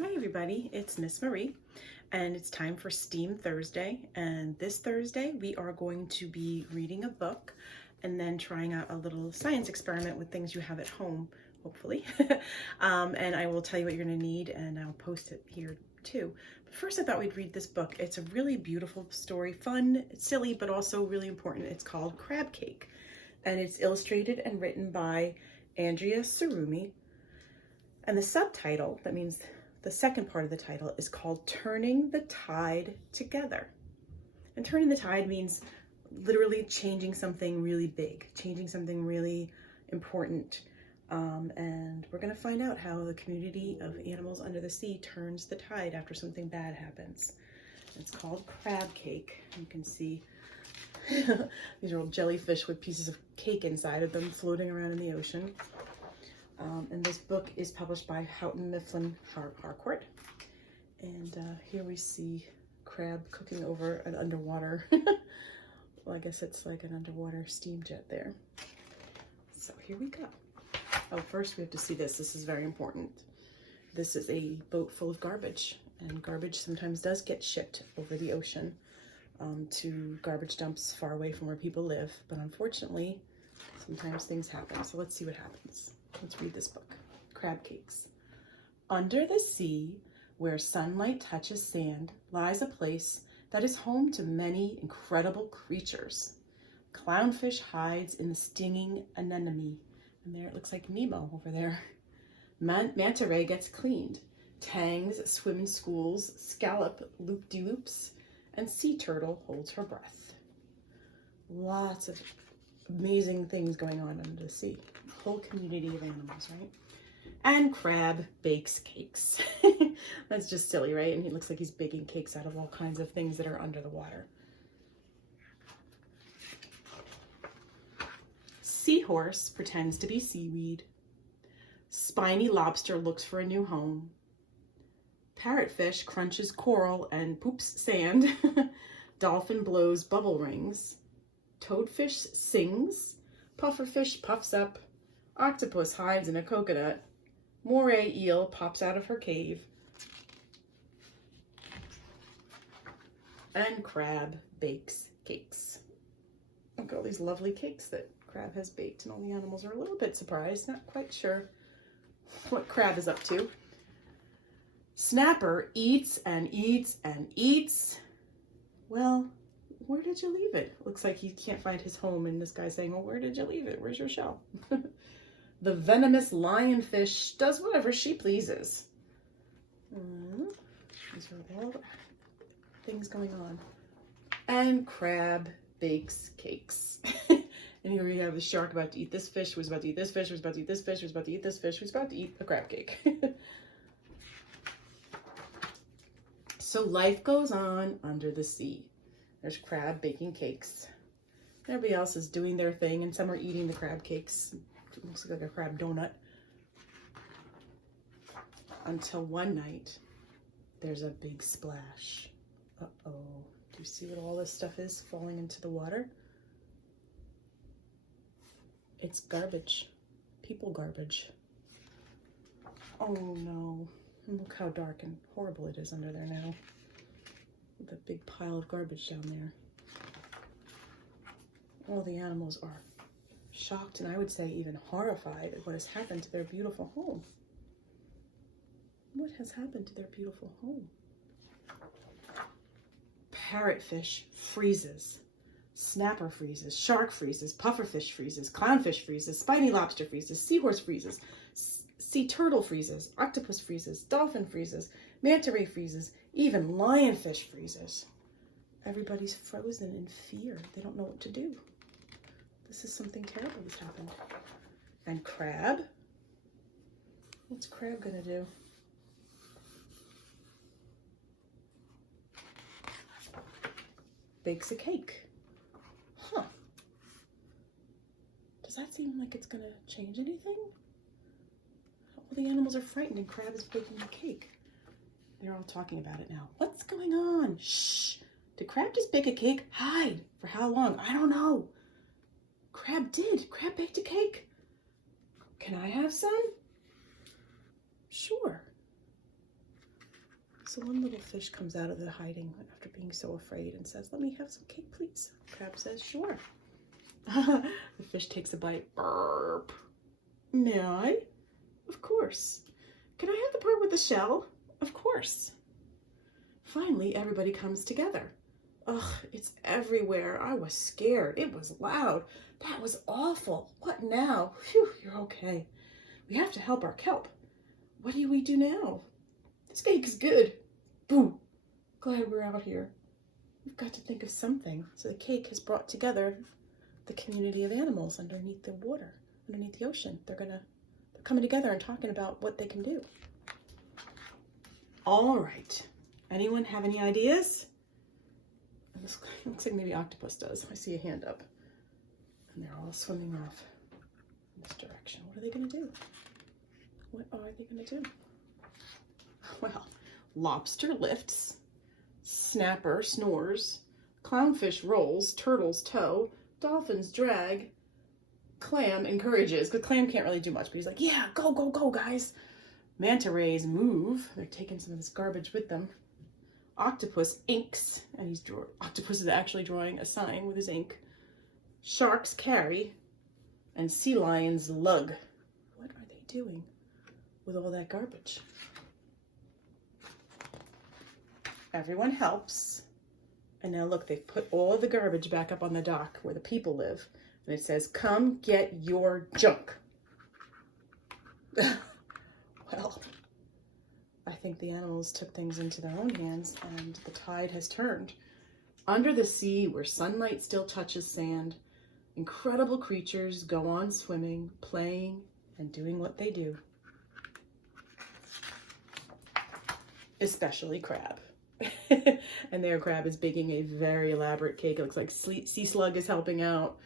Hi everybody, it's Miss Marie and it's time for STEAM Thursday, and this Thursday we are going to be reading a book and then trying out a little science experiment with things you have at home, hopefully. And I will tell you what you're going to need and I'll post it here too. But first I thought we'd read this book. It's a really beautiful story, fun, silly, but also really important. It's called Crab Cake and it's illustrated and written by Andrea Sarumi. And the subtitle, that means the second part of the title, is called Turning the Tide Together. And turning the tide means literally changing something really big, changing something really important. And we're going to find out how the community of animals under the sea turns the tide after something bad happens. It's called Crab Cake. You can see these are old jellyfish with pieces of cake inside of them floating around in the ocean. And this book is published by Houghton Mifflin Harcourt. And here we see crab cooking over an underwater, well, I guess it's like an underwater steam jet there. So here we go. Oh, first we have to see this. This is very important. This is a boat full of garbage, and garbage sometimes does get shipped over the ocean to garbage dumps far away from where people live. But unfortunately, sometimes things happen. So let's see what happens. Let's read this book. Crab Cakes. Under the sea, where sunlight touches sand, lies a place that is home to many incredible creatures. Clownfish hides in the stinging anemone. And there it looks like Nemo over there. Manta ray gets cleaned. Tangs swim in schools. Scallop loop-de-loops. And sea turtle holds her breath. Lots of amazing things going on under the sea. A whole community of animals, right? And crab bakes cakes. That's just silly, right? And he looks like he's baking cakes out of all kinds of things that are under the water. Seahorse pretends to be seaweed. Spiny lobster looks for a new home. Parrotfish crunches coral and poops sand. Dolphin blows bubble rings. Toadfish sings. Pufferfish puffs up. Octopus hides in a coconut. Moray eel pops out of her cave. And crab bakes cakes. Look at all these lovely cakes that crab has baked, and all the animals are a little bit surprised, not quite sure what crab is up to. Snapper eats and eats and eats. Well, where did you leave it? Looks like he can't find his home, and this guy's saying, well, where did you leave it? Where's your shell? The venomous lionfish does whatever she pleases. These are all things going on. And crab bakes cakes. And here we have the shark about to eat this fish, who's about to eat this fish, who's about to eat this fish, who's about to eat this fish, who's about to eat a crab cake. So life goes on under the sea. There's crab baking cakes. Everybody else is doing their thing, and some are eating the crab cakes. It looks like a crab donut. Until one night, there's a big splash. Uh-oh. Do you see what all this stuff is falling into the water? It's garbage. People garbage. Oh no. Look how dark and horrible it is under there now. With a big pile of garbage down there. All the animals are shocked, and I would say even horrified at what has happened to their beautiful home. What has happened to their beautiful home? Parrotfish freezes. Snapper freezes. Shark freezes. Pufferfish freezes. Clownfish freezes. Spiny lobster freezes. Seahorse freezes. Sea turtle freezes. Octopus freezes. Dolphin freezes. Manta ray freezes. Even lionfish freezes. Everybody's frozen in fear. They don't know what to do. This is something terrible that's happened. And crab? What's crab gonna do? Bakes a cake. Huh. Does that seem like it's gonna change anything? All the animals are frightened and crab is baking a cake. They're all talking about it now. What's going on? Shh. Did crab just bake a cake? Hide. For how long? I don't know. Crab did. Crab baked a cake. Can I have some? Sure. So one little fish comes out of the hiding after being so afraid and says, "Let me have some cake, please." Crab says, "Sure." The fish takes a bite. Burp. "May I?" "Of course." "Can I have the part with the shell?" "Of course." Finally, everybody comes together. Ugh, it's everywhere. I was scared. It was loud. That was awful. What now? Phew, you're okay. We have to help our kelp. What do we do now? This cake is good. Boo. Glad we're out here. We've got to think of something. So the cake has brought together the community of animals underneath the water, underneath the ocean. They're coming together and talking about what they can do. All right. Anyone have any ideas? This looks like maybe octopus does. I see a hand up. And they're all swimming off in this direction. What are they going to do? What are they going to do? Well, lobster lifts, snapper snores, clownfish rolls, turtles tow, dolphins drag, clam encourages. Because clam can't really do much, but he's like, "Yeah, go, go, go, guys." Manta rays move. They're taking some of this garbage with them. Octopus inks, and octopus is actually drawing a sign with his ink. Sharks carry, and sea lions lug. What are they doing with all that garbage? Everyone helps. And now look, they've put all the garbage back up on the dock where the people live. And it says, "Come get your junk." Well, I think the animals took things into their own hands and the tide has turned. Under the sea, where sunlight still touches sand, incredible creatures go on swimming, playing, and doing what they do. Especially crab. And their crab is baking a very elaborate cake. It looks like sea slug is helping out.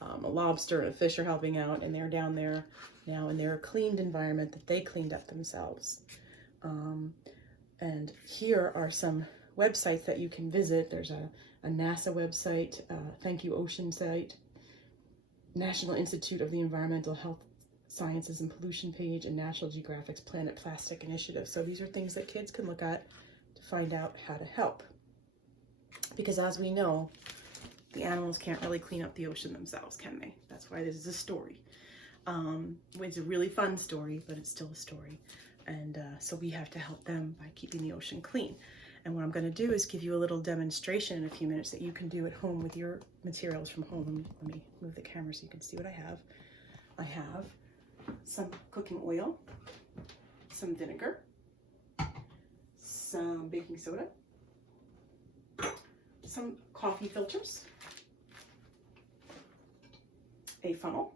A lobster and a fish are helping out, and they're down there now in their cleaned environment that they cleaned up themselves. And here are some websites that you can visit. There's a NASA website, Thank You Ocean site, National Institute of the Environmental Health Sciences and Pollution page, and National Geographic's Planet Plastic Initiative. So these are things that kids can look at to find out how to help. Because as we know, the animals can't really clean up the ocean themselves, can they? That's why this is a story. It's a really fun story, but it's still a story. And so we have to help them by keeping the ocean clean. And what I'm going to do is give you a little demonstration in a few minutes that you can do at home with your materials from home. Let me move the camera so you can see what I have. I have some cooking oil, some vinegar, some baking soda, some coffee filters, a funnel.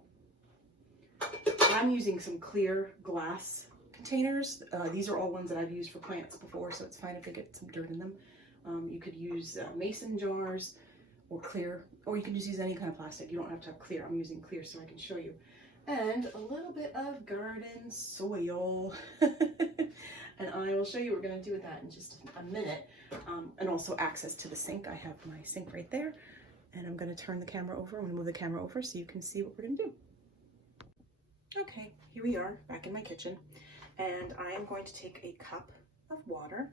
I'm using some clear glass containers. These are all ones that I've used for plants before, so it's fine if they get some dirt in them. You could use mason jars or clear, or you can just use any kind of plastic. You don't have to have clear. I'm using clear so I can show you. And a little bit of garden soil. And I will show you what we're going to do with that in just a minute. And also access to the sink. I have my sink right there. And I'm going to turn the camera over. I'm going to move the camera over so you can see what we're going to do. Okay, here we are back in my kitchen. And I am going to take a cup of water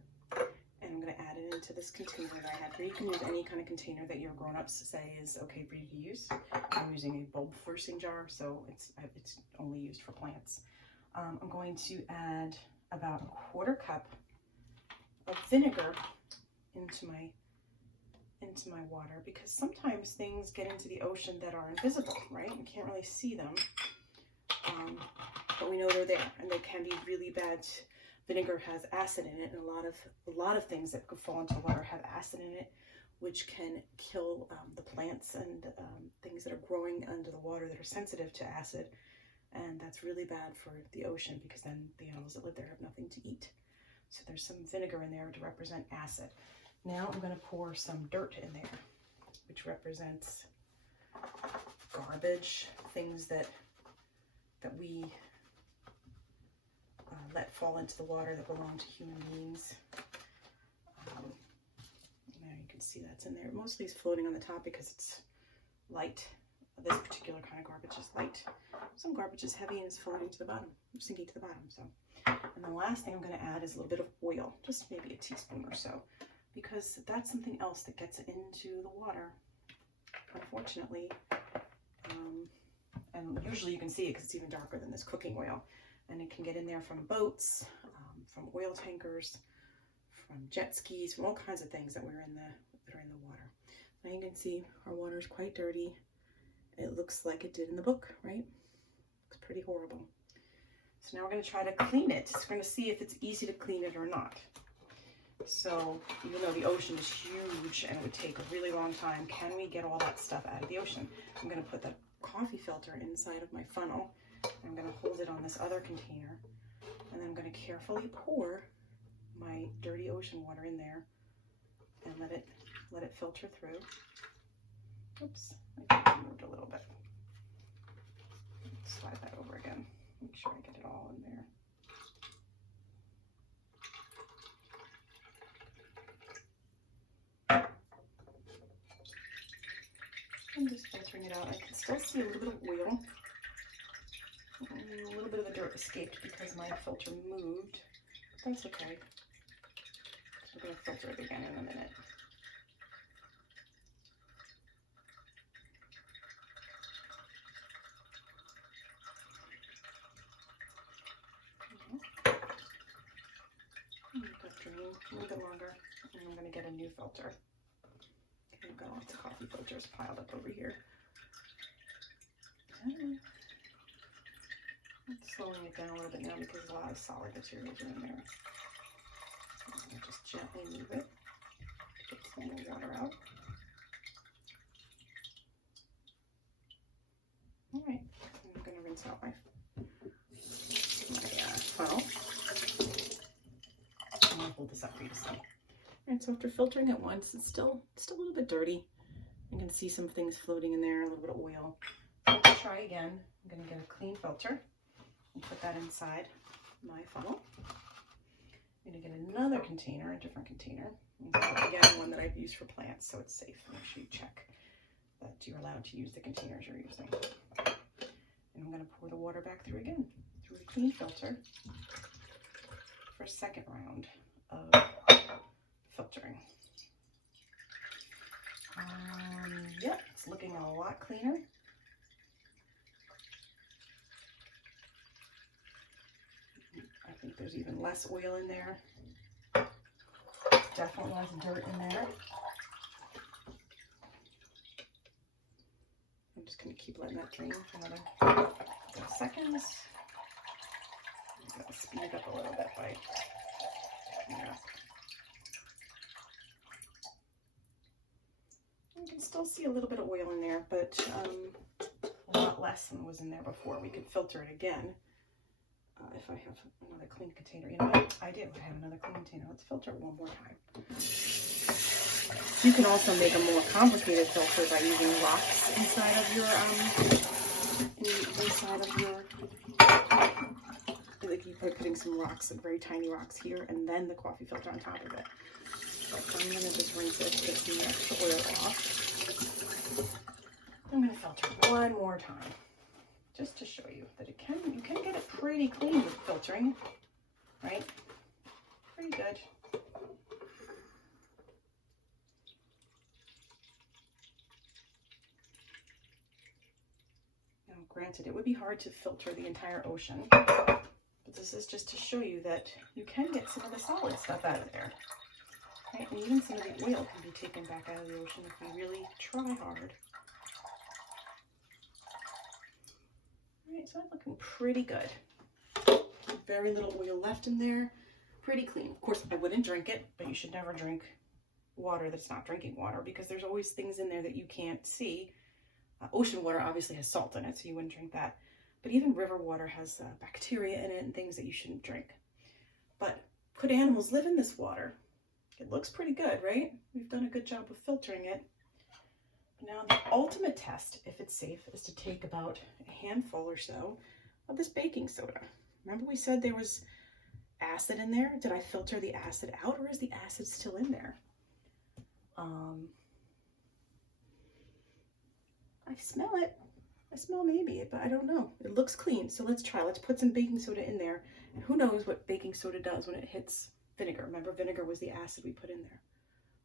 and I'm going to add it into this container that I had here. You can use any kind of container that your grown-ups say is okay for you to use. I'm using a bulb forcing jar, so it's only used for plants. I'm going to add about a 1/4 cup of vinegar into my water, because sometimes things get into the ocean that are invisible, right? You can't really see them, but we know they're there, and they can be really bad. Vinegar has acid in it, and a lot of things that could fall into the water have acid in it, which can kill the plants and things that are growing under the water that are sensitive to acid. And that's really bad for the ocean, because then the animals that live there have nothing to eat. So there's some vinegar in there to represent acid. Now I'm going to pour some dirt in there, which represents garbage, things that we let fall into the water that belong to human beings. Now you can see that's in there. Mostly it's floating on the top because it's light. This particular kind of garbage is light. Some garbage is heavy and is floating to the bottom, sinking to the bottom. So And the last thing I'm going to add is a little bit of oil, just maybe a teaspoon or so, because that's something else that gets into the water, unfortunately. And usually you can see it because it's even darker than this cooking oil. And it can get in there from boats, from oil tankers, from jet skis, from all kinds of things that are in the water. Now you can see our water is quite dirty. It looks like it did in the book, right? Looks pretty horrible. So now we're going to try to clean it. So we're going to see if it's easy to clean it or not. So even though the ocean is huge and it would take a really long time, can we get all that stuff out of the ocean? I'm going to put the coffee filter inside of my funnel. I'm going to hold it on this other container, and then I'm going to carefully pour my dirty ocean water in there and let it filter through. Oops, I moved a little bit. Slide that over again. Make sure I get it all in there. I'm just filtering it out. I can still see a little bit of oil. A little bit of the dirt escaped because my filter moved. But that's okay. So we're going to filter it again in a minute. A little bit longer, and I'm going to get a new filter. Okay, I've got lots of coffee filters piled up over here. I'm slowing it down a little bit now because a lot of solid materials are in there. I'm going to just gently move it to get some of the water out. All right, I'm going to rinse out my funnel. I'll hold this up for you to see. All right, so after filtering it once, it's still a little bit dirty. I can see some things floating in there, a little bit of oil. So let's try again. I'm going to get a clean filter and put that inside my funnel. I'm going to get another container, a different container. Again, one that I've used for plants, so it's safe. Make sure you check that you're allowed to use the containers you're using. And I'm going to pour the water back through again, through the clean filter for a second round of filtering. Yep, it's looking a lot cleaner. I think there's even less oil in there. Definitely less dirt in there. I'm just going to keep letting that drain for another couple seconds. I'm going to speed up a little bit by You can still see a little bit of oil in there, but a lot less than was in there before. We could filter it again if I have another clean container. You know what? I do. I have another clean container. Let's filter it one more time. You can also make a more complicated filter by using rocks inside of your like you putting some rocks, like very tiny rocks here, and then the coffee filter on top of it. So I'm going to just rinse it, get some extra oil off. I'm going to filter one more time, just to show you that you can get it pretty clean with filtering, right? Pretty good. Now, granted, it would be hard to filter the entire ocean, but this is just to show you that you can get some of the solid stuff out of there. Right? And even some of the oil can be taken back out of the ocean if we really try hard. Alright, so that's looking pretty good. Very little oil left in there. Pretty clean. Of course, I wouldn't drink it, but you should never drink water that's not drinking water because there's always things in there that you can't see. Ocean water obviously has salt in it, so you wouldn't drink that. But even river water has bacteria in it and things that you shouldn't drink. But could animals live in this water? It looks pretty good, right? We've done a good job of filtering it. But now the ultimate test, if it's safe, is to take about a handful or so of this baking soda. Remember we said there was acid in there? Did I filter the acid out, or is the acid still in there? I smell it. I smell maybe, but I don't know. It looks clean, so let's try. Let's put some baking soda in there And who knows what baking soda does when it hits vinegar. Remember, vinegar was the acid we put in there.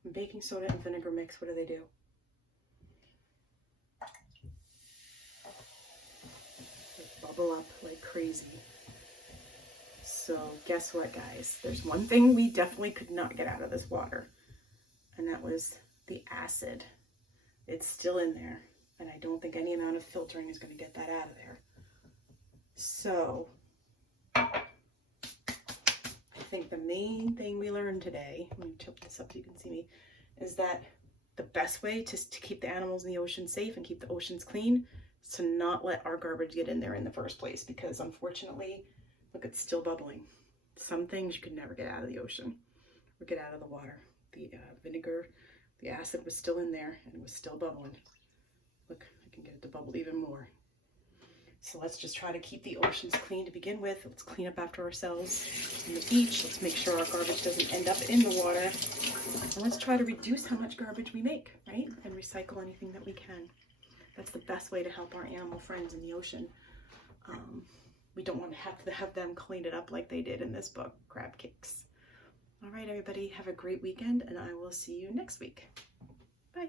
When baking soda and vinegar mix, what do they do? They bubble up like crazy. So guess what, guys? There's one thing we definitely could not get out of this water, and that was the acid. It's still in there, and I don't think any amount of filtering is going to get that out of there. So I think the main thing we learned today, let me tilt this up so you can see me, is that the best way to keep the animals in the ocean safe and keep the oceans clean is to not let our garbage get in there in the first place, because unfortunately, look, it's still bubbling. Some things you could never get out of the ocean or get out of the water. The vinegar, the acid was still in there and it was still bubbling. Look, I can get it to bubble even more. So let's just try to keep the oceans clean to begin with. Let's clean up after ourselves on the beach. Let's make sure our garbage doesn't end up in the water. And let's try to reduce how much garbage we make, right? And recycle anything that we can. That's the best way to help our animal friends in the ocean. We don't want to have them clean it up like they did in this book, Crab Cakes. All right, everybody, have a great weekend, and I will see you next week. Bye.